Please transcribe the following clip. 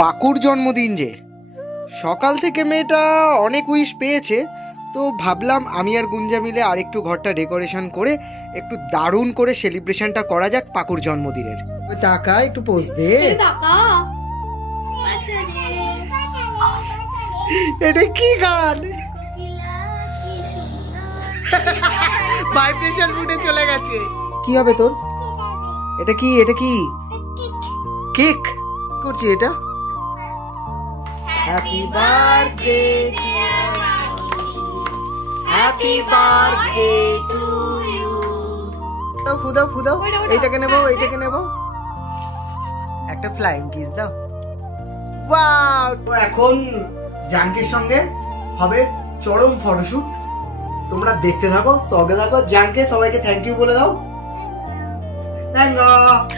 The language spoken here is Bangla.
পাকুর জন্মদিন যে, সকাল থেকে মেয়েটা অনেক উইশ পেয়েছে, তো ভাবলাম আমি আর গুঞ্জা মিলে আরেকটু ঘরটা ডেকোরেশন করে একটু দারুণ করে সেলিব্রেশনটা করা যাক পাকুর জন্মদিনের। টাকা একটু পোজ দে। এটা কি গান? ভাইব্রেশন মুডে চলে গেছে। কি হবে তোর? এটা কি? এটা কি? কেক করছি এটা। Happy birthday, happy birthday to you. ফুদাও ফুদাও, এইটাকে নেবো, এইটাকে নেবো, একটা ফ্লাইং কিস দাও। ওয়াও! তো এখন জাঙ্কের সঙ্গে হবে চরম ফটোশুট, তোমরা দেখতে থাকো, সঙ্গে থাকো। জাঙ্কে সবাইকে থ্যাংক ইউ বলে দাও। Thank you.